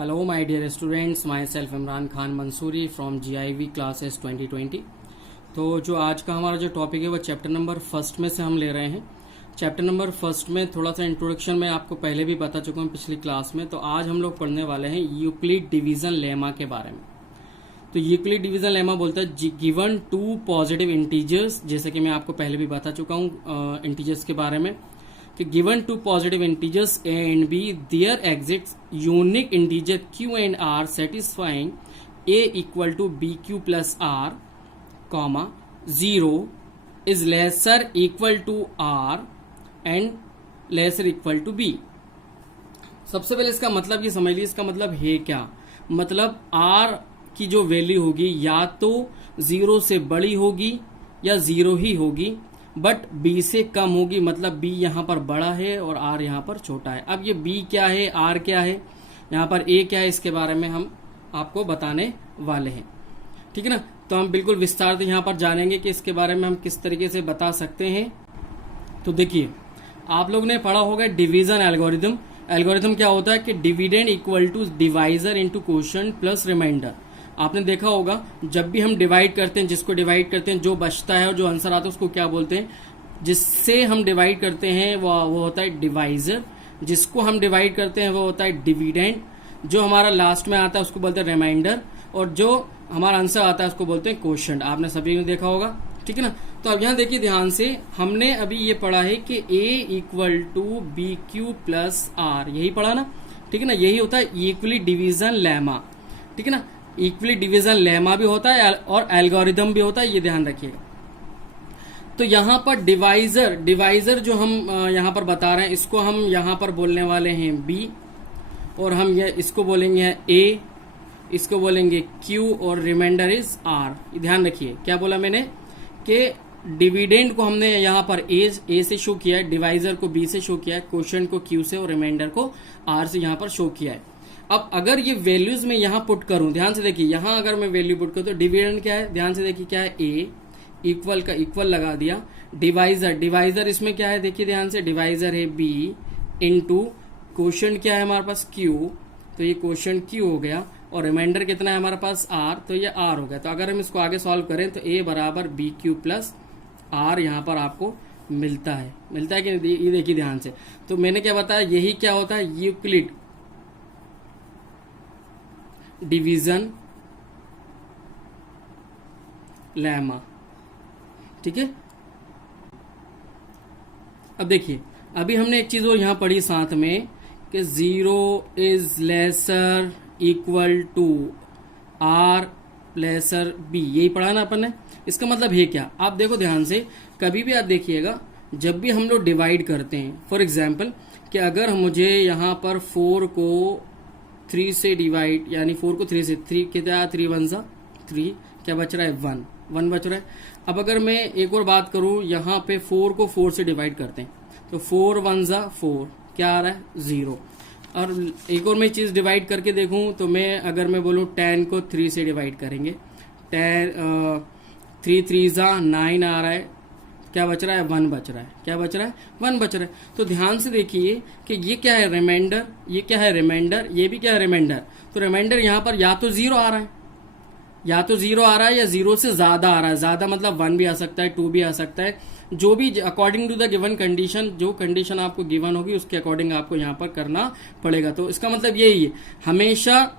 Hello my dear students, myself Imran Khan Mansuri from GIV classes 2020। तो जो आज का हमारा जो टॉपिक है वो चैप्टर नंबर फर्स्ट में से हम ले रहे हैं। चैप्टर नंबर फर्स्ट में थोड़ा सा इंट्रोडक्शन में आपको पहले भी बता चुका हूँ पिछली क्लास में। तो आज हम लोग पढ़ने वाले हैं यूक्लिड डिवीजन लेमा के बारे में। तो यूक्लिड डिवीजन लेमा बोलता है गिवन टू पॉजिटिव इंटीजर्स, जैसे कि मैं आपको पहले भी बता चुका हूँ इंटीजर्स के बारे में कि given two positive integers a and b, there exists unique integer q and r satisfying a equal to bq plus r, comma 0 is lesser equal to r and lesser equal to b। सबसे पहले इसका मतलब ये समझ लीजिए, इसका मतलब है क्या, मतलब r की जो वैल्यू होगी या तो 0 से बड़ी होगी या 0 ही होगी, बट b से कम होगी, मतलब b यहाँ पर बड़ा है और r यहाँ पर छोटा है। अब ये b क्या है, r क्या है, यहाँ पर a क्या है, इसके बारे में हम आपको बताने वाले हैं। ठीक है ना। तो हम बिल्कुल विस्तार से यहाँ पर जानेंगे कि इसके बारे में हम किस तरीके से बता सकते हैं। तो देखिए, आप लोग ने पढ़ा होगा डिवीजन एल्गोरिथम। एल्गोरिथम क्या होता है कि dividend equal to divisor into quotient plus remainder. आपने देखा होगा जब भी हम डिवाइड करते हैं, जिसको डिवाइड करते हैं, जो बचता है और जो आंसर आता है उसको क्या बोलते हैं, जिससे हम डिवाइड करते हैं वो होता है डिवाइजर, जिसको हम डिवाइड करते हैं वो होता है डिविडेंड, जो हमारा लास्ट में आता है उसको बोलते हैं रिमाइंडर, और जो हमारा आंसर आता है उसको बोलते हैं क्वोशिएंट। आपने सभी ने देखा होगा। ठीक है ना। तो अब यहाँ देखिए ध्यान से, हमने अभी ये पढ़ा है कि a equal to b q plus r, यही पढ़ा ना। ठीक है ना। यही होता है इक्वली डिवीजन लेमा। ठीक है ना। इक्वली डिवीजन लेमा भी होता है और एल्गोरिथम भी होता है, ये ध्यान रखिएगा। तो यहाँ पर डिवाइजर जो हम यहाँ पर बता रहे हैं, इसको हम यहाँ पर बोलने वाले हैं b, और हम ये इसको बोलेंगे a, इसको बोलेंगे q, और रिमाइंडर इज r। ध्यान रखिए क्या बोला मैंने कि डिविडेंड को हमने यहाँ पर a से शो किया है, डिवाइजर को b से शो किया है, क्वोशिएंट को q से और रिमाइंडर को r से यहाँ पर शो किया है। अब अगर ये वैल्यूज में यहाँ पुट करूं, ध्यान से देखिए, यहाँ अगर मैं वैल्यू पुट करूं तो डिविडेंड क्या है, ध्यान से देखिए क्या है, a इक्वल का इक्वल लगा दिया, डिवाइजर इसमें क्या है, देखिए ध्यान से, डिवाइजर है b इंटू क्वोशिएंट क्या है हमारे पास q, तो ये क्वोशिएंट q हो गया, और रिमाइंडर कितना है हमारे पास r, तो ये r हो गया। तो अगर हम इसको आगे सॉल्व करें तो a बराबर बी क्यू प्लस r यहाँ पर आपको मिलता है कि ये देखिए ध्यान से। तो मैंने क्या बताया, यही क्या होता है यूक्लिड डिवीजन लेमा। ठीक है। अब देखिए, अभी हमने एक चीज और यहां पढ़ी साथ में कि 0 is lesser equal to r lesser b, यही पढ़ा ना अपन ने। इसका मतलब है क्या, आप देखो ध्यान से, कभी भी आप देखिएगा जब भी हम लोग डिवाइड करते हैं, फॉर एग्जाम्पल कि अगर मुझे यहां पर 4 को 3 से डिवाइड, यानी 4 को 3 से, 3 कितना, 3 1 सा 3, क्या बच रहा है 1 बच रहा है। अब अगर मैं एक और बात करूं, यहाँ पे 4 को 4 से डिवाइड करते हैं तो 4 1 सा 4, क्या आ रहा है 0। और एक और मैं चीज डिवाइड करके देखूं तो मैं अगर मैं बोलूं 10 को 3 से डिवाइड करेंगे, 3 3 सा 9 आ रहा है, क्या बच रहा है 1 बच रहा है, क्या बच रहा है 1 बच रहा है। तो ध्यान से देखिए कि ये क्या है रिमाइंडर, ये क्या है रिमाइंडर, ये भी क्या है रिमाइंडर। तो रिमाइंडर यहाँ पर या तो 0 आ रहा है, या तो 0 आ रहा है, या 0 से ज्यादा आ रहा है। ज्यादा मतलब 1 भी आ सकता है, 2 भी आ सकता है, जो भी according to the given condition, जो कंडीशन आपको गिवन होगी उसके अकॉर्डिंग आपको यहाँ पर करना पड़ेगा। तो इसका मतलब यही है, हमेशा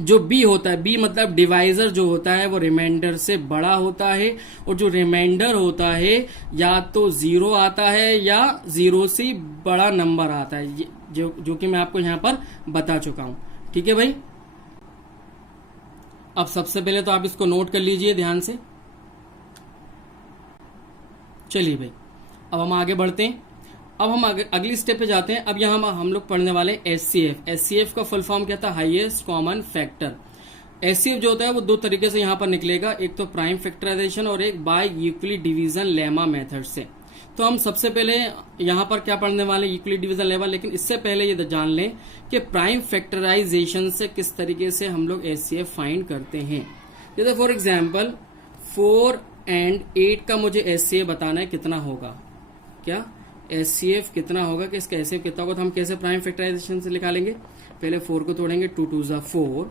जो b होता है, b मतलब डिवाइजर जो होता है वो रिमाइंडर से बड़ा होता है, और जो रिमाइंडर होता है या तो 0 आता है या 0 से बड़ा नंबर आता है, जो कि मैं आपको यहाँ पर बता चुका हूं। ठीक है भाई। अब सबसे पहले तो आप इसको नोट कर लीजिए ध्यान से। चलिए भाई, अब हम आगे बढ़ते हैं। अब हम अगली स्टेप पे जाते हैं। अब यहाँ हम लोग पढ़ने वाले एचसीएफ। एचसीएफ का फुल फॉर्म क्या था, हाईएस्ट कॉमन फैक्टर। एचसीएफ जो होता है वो दो तरीके से यहाँ पर निकलेगा, एक तो प्राइम फैक्टराइजेशन और एक by Euclid division lemma method से। तो हम सबसे पहले यहाँ पर क्या पढ़ने वाले, यूक्लिड डिवीजन लेमा। लेकिन इससे पहले ये जान लें कि प्राइम फैक्टराइजेशन से किस तरीके से हम लोग एचसीएफ फाइंड करते हैं। जैसे फॉर एग्जाम्पल 4 and 8 का मुझे एचसीएफ बताना है, कितना होगा, क्या HCF कितना होगा कि इसका HCF कितना होगा, तो हम कैसे प्राइम फैक्टराइजेशन से निकालेंगे, पहले 4 को तोड़ेंगे, 2 2 ज़ा 4,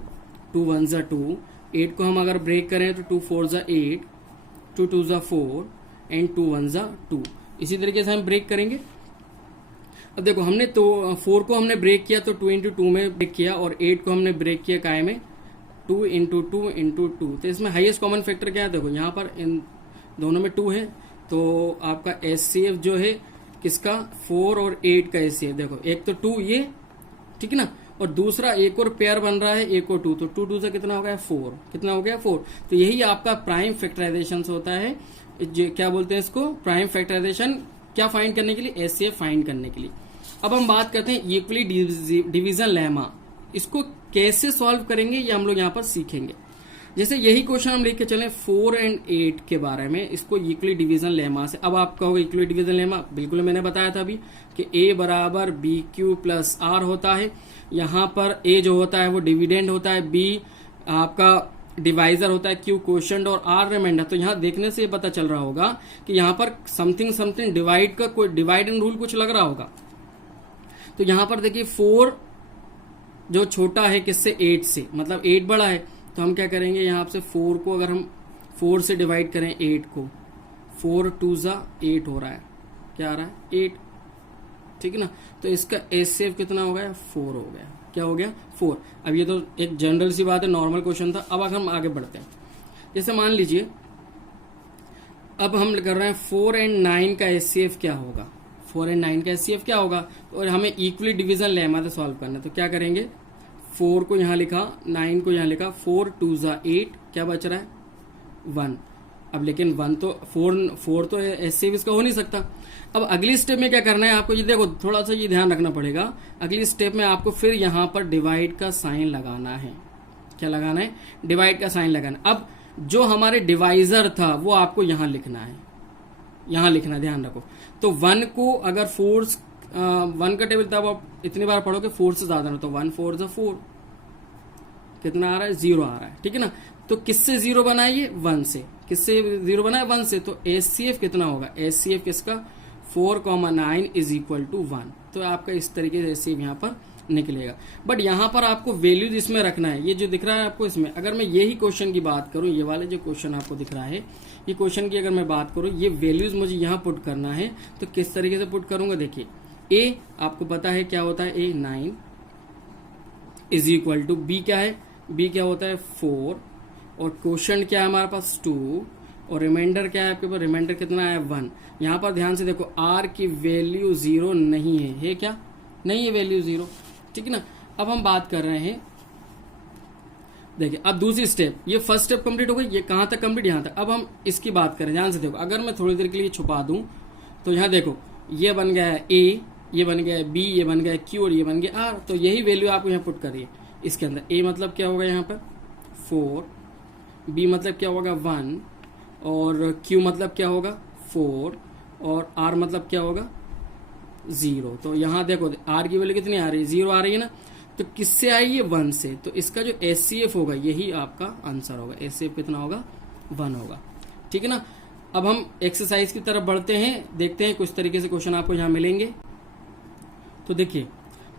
2 1 ज़ा 2, 8 को हम अगर ब्रेक करें तो 2 4 ज़ा 8, 2 2 ज़ा 4 एंड 2 1 ज़ा 2। इसी तरीके से हम ब्रेक करेंगे। अब देखो हमने तो 4 को हमने ब्रेक किया तो 2 इंटू 2 में ब्रेक किया, और 8 को हमने ब्रेक किया काय में, 2 इंटू 2 इंटू 2। तो इसमें हाईएस्ट कॉमन फैक्टर क्या है, देखो यहाँ पर इन दोनों में 2 है, तो आपका HCF जो है किसका, 4 और 8 का HCF, देखो एक तो 2 ये, ठीक है ना, और दूसरा एक और पेयर बन रहा है, एक और 2, तो 2 2 से कितना हो गया 4, कितना हो गया 4। तो यही आपका प्राइम फैक्टराइजेशन होता है, क्या बोलते हैं इसको, प्राइम फैक्टराइजेशन क्या फाइंड करने के लिए, HCF फाइंड करने के लिए। अब हम बात करते हैं इक्वली डिवीजन लेमा, इसको कैसे सॉल्व करेंगे ये हम लोग यहाँ पर सीखेंगे। जैसे यही क्वेश्चन हम लेके चले 4 एंड 8 के बारे में, इसको इक्वली डिवीजन लेमा से। अब आप कहोगे इक्वली डिवीजन लेमा, बिल्कुल मैंने बताया था अभी कि A बराबर BQ प्लस R होता है। यहाँ पर A जो होता है वो डिविडेंड होता है, B आपका डिवाइजर होता है, Q क्वोशंट और R रिमाइंडर। तो यहाँ देखने से पता चल रहा होगा कि यहाँ पर समथिंग समथिंग डिवाइड का कोई डिवाइड एंड रूल कुछ लग रहा होगा। तो यहाँ पर देखिए 4 जो छोटा है किससे, 8 से, मतलब 8 बड़ा है, तो हम क्या करेंगे यहाँ से 4 को अगर हम 4 से डिवाइड करें 8 को, 4 2 ज़ा 8 हो रहा है, क्या आ रहा है 8, ठीक है ना। तो इसका HCF कितना हो गया, 4 हो गया, क्या हो गया 4। अब ये तो एक जनरल सी बात है, नॉर्मल क्वेश्चन था। अब अगर हम आगे बढ़ते हैं, जैसे मान लीजिए अब हम कर रहे हैं 4 एंड 9 का HCF क्या होगा, 4 एंड 9 का HCF क्या होगा, और हमें इक्वली डिवीजन लेमा से सॉल्व करना है। तो क्या करेंगे, 4 को यहाँ लिखा, 9 को यहाँ लिखा, 4 2 ज़ा 8, क्या बच रहा है 1। अब लेकिन 1 तो 4 तो HCF इसका हो नहीं सकता। अब अगली स्टेप में क्या करना है आपको, ये देखो थोड़ा सा ये ध्यान रखना पड़ेगा। अगली स्टेप में आपको फिर यहाँ पर डिवाइड का साइन लगाना है। क्या लगाना है, डिवाइड का साइन लगाना। अब जो हमारे डिवाइजर था वो आपको यहाँ लिखना है, यहाँ लिखना, ध्यान रखो। तो 1 को अगर 1 का टेबल तब आप इतनी बार पढ़ोगे 4 से ज्यादा ना, तो 1 4 ज़ा 4, कितना आ रहा है 0 आ रहा है, ठीक है ना। तो किससे 0 बना है ये, 1 से, किससे 0 बना है 1 से। तो HCF कितना होगा, HCF किसका 4,9 इज इक्वल टू 1। तो आपका इस तरीके से HCF यहाँ पर निकलेगा। बट यहाँ पर आपको वैल्यूज इसमें रखना है, ये जो दिख रहा है आपको इसमें। अगर मैं यही क्वेश्चन की बात करूं, ये वाले जो क्वेश्चन आपको दिख रहा है, ये क्वेश्चन की अगर मैं बात करूं, ये वैल्यूज मुझे यहाँ पुट करना है, तो किस तरीके से पुट करूंगा, देखिए A आपको पता है क्या होता है, A 9 is equal to B क्या है, B क्या होता है 4, और क्वेश्चन क्या है हमारे पास 2, और रिमाइंडर क्या है आपके पास, रिमाइंडर कितना है 1। यहाँ पर ध्यान से देखो R की वैल्यू 0 नहीं है क्या, नहीं है वैल्यू 0, ठीक है ना। अब हम बात कर रहे हैं, देखिए अब दूसरी स्टेप, ये फर्स्ट स्टेप कंप्लीट हो गई, ये कहां तक कंप्लीट, यहां तक। अब हम इसकी बात करें, ध्यान से देखो। अगर मैं थोड़ी देर के लिए छुपा दूं तो यहाँ देखो ये बन गया है A, ये बन गया है B, ये बन गया है Q और ये बन गया R। तो यही वैल्यू आपको यहाँ पुट करिए इसके अंदर। A मतलब क्या होगा यहाँ पर 4, B मतलब क्या होगा 1, और Q मतलब क्या होगा 4, और R मतलब क्या होगा 0। तो यहाँ देखो R की वैल्यू कितनी आ रही है, 0 आ रही है ना। तो किससे आई है, 1 से। तो इसका जो HCF होगा यही आपका आंसर होगा, HCF कितना होगा 1 होगा, ठीक है ना। अब हम एक्सरसाइज की तरफ बढ़ते हैं, देखते हैं कुछ तरीके से क्वेश्चन आपको यहाँ मिलेंगे। तो देखिए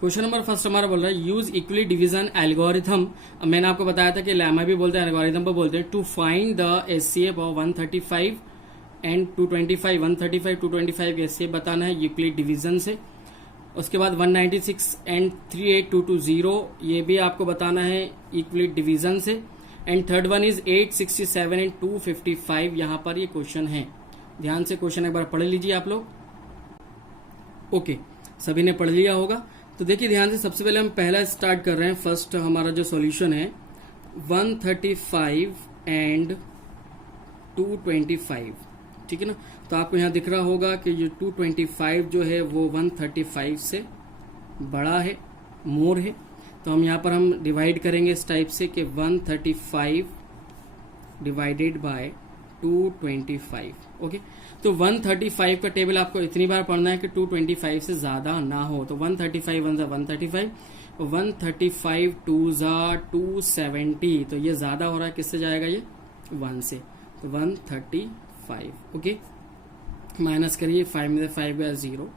क्वेश्चन नंबर फर्स्ट हमारा बोल रहा है यूज इक्वली डिवीजन एल्गोरिथम। मैंने आपको बताया था कि लेमा भी बोलते हैं, एल्गोरिथम पर बोलते हैं, to find the HCF of 135 and 225। 135 225 के HCF बताना है यूक्लिड डिवीजन से। उसके बाद 196 एंड 38220 ये भी आपको बताना है यूक्लिड डिवीजन से। And third one is 867 and 255, यहाँ पर ये क्वेश्चन है। ध्यान से क्वेश्चन एक बार पढ़ लीजिए आप लोग। ओके, सभी ने पढ़ लिया होगा। तो देखिए ध्यान से, सबसे पहले हम पहला स्टार्ट कर रहे हैं। फर्स्ट हमारा जो सॉल्यूशन है 135 एंड 225, ठीक है ना। तो आपको यहाँ दिख रहा होगा कि जो 225 जो है वो 135 से बड़ा है, मोर है। तो हम यहाँ पर हम डिवाइड करेंगे इस टाइप से कि 135 डिवाइडेड बाय 225। ओके, तो 135 का टेबल आपको इतनी बार पढ़ना है कि 225 से ज्यादा ना हो। तो 135 1 135, 135 2 270, तो ये ज्यादा हो रहा है, किससे जाएगा ये 1 से। तो 135, ओके, माइनस करिए, 5 में 5 गया 0,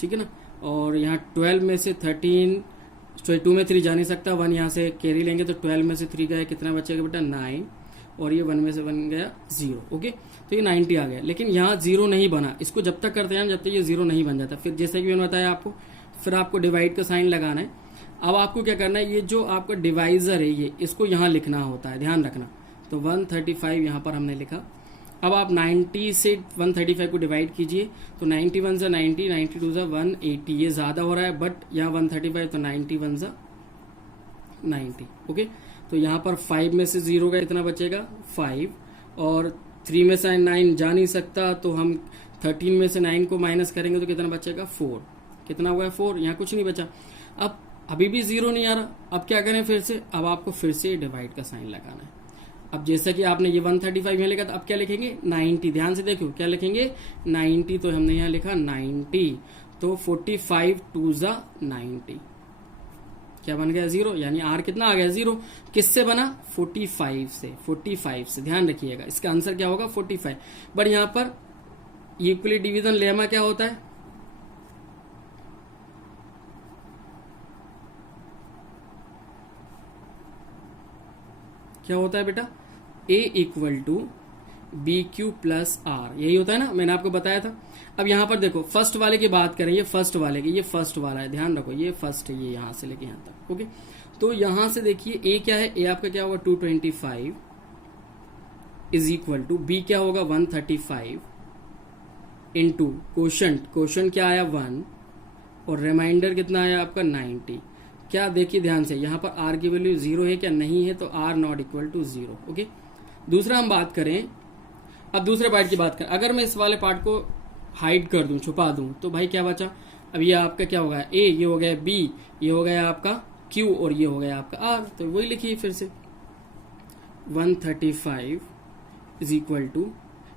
ठीक है ना। और यहाँ 12 में से 13, 2 में 3 जा नहीं सकता, 1 यहाँ से कैरी लेंगे तो 12 में से 3 गए, कितना बचेगा बेटा 9, और ये 1 में से 1 गया 0। ओके, तो ये 90 आ गया। लेकिन यहाँ 0 नहीं बना, इसको जब तक करते हैं जब तक ये 0 नहीं बन जाता। फिर जैसे कि मैंने बताया आपको, फिर आपको डिवाइड का साइन लगाना है। अब आपको क्या करना है, ये जो आपका डिवाइजर है ये इसको यहाँ लिखना होता है, ध्यान रखना। तो 135 यहाँ पर हमने लिखा। अब आप 90 से 135 को डिवाइड कीजिए, तो 91 से 90, 92 से 180, ये ज्यादा हो रहा है, बट यहाँ 135 तो 91 से 90। ओके, तो यहाँ पर 5 में से 0 का कितना बचेगा 5, और 3 में से 9 जा नहीं सकता, तो हम 13 में से 9 को माइनस करेंगे तो कितना बचेगा 4। कितना हुआ है 4, यहाँ कुछ नहीं बचा। अब अभी भी 0 नहीं आ रहा, अब क्या करें फिर से, अब आपको फिर से डिवाइड का साइन लगाना है। अब जैसा कि आपने ये 135 में लिखा था, अब क्या लिखेंगे 90, ध्यान से देखो क्या लिखेंगे 90, तो हमने यहाँ लिखा 90, तो 45 2 जा 90, क्या बन गया 0, यानी R कितना आ गया 0। किससे बना 45 से, 45 से, ध्यान रखिएगा इसका आंसर क्या होगा 45। बट यहाँ पर इक्वली डिवीजन लेमा क्या होता है, क्या होता है बेटा, A equal to b q plus r, यही होता है ना, मैंने आपको बताया था। अब यहाँ पर देखो फर्स्ट वाले की बात करें, ये फर्स्ट वाले की, ये फर्स्ट वाला है, ध्यान रखो ये फर्स्ट है, ये यहाँ से लेके यहाँ तक। ओके, तो यहाँ से देखिए A क्या है, A आपका क्या होगा 225 इज इक्वल टू B क्या होगा 135 इंटू क्वोशंट क्या आया 1, और रिमाइंडर कितना आया आपका 90। क्या देखिए ध्यान से, यहाँ पर R की वैल्यू 0 है क्या, नहीं है, तो R not equal to 0। Okay, दूसरा हम बात करें, अब दूसरे पार्ट की बात करें, अगर मैं इस वाले पार्ट को हाइड कर दूं, छुपा दूं, तो भाई क्या बचा, अब ये आपका क्या होगा A, ये हो गया B, ये हो गया आपका Q, और ये हो गया आपका R। तो वही लिखिए फिर से 135 इज इक्वल टू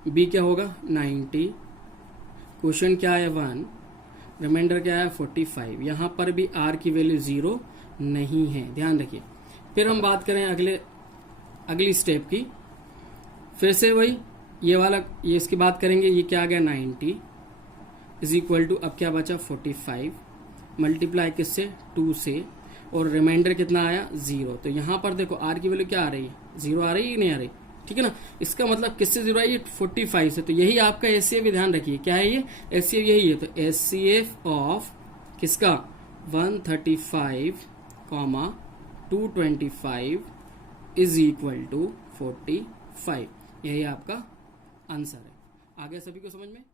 B क्या होगा 90, क्वेश्चन क्या है 1, रिमाइंडर क्या है 45। यहाँ पर भी R की वैल्यू 0 नहीं है, ध्यान रखिए। फिर हम बात करें अगली स्टेप की, फिर से वही ये वाला, ये इसकी बात करेंगे, ये क्या आ गया 90 इज इक्वल टू, अब क्या बचा 45, मल्टीप्लाई किससे 2 से, और रिमाइंडर कितना आया 0। तो यहाँ पर देखो R की वैल्यू क्या आ रही है 0 आ रही है, नहीं आ रही, ठीक है ना। इसका मतलब किससे 0 आई है 45 से, तो यही आपका एचसीएफ, ध्यान रखिए क्या है ये एचसीएफ, यही है। तो एचसीएफ ऑफ किसका 135 225 इज इक्वल टू 45, यही आपका आंसर है। आगे सभी को समझ में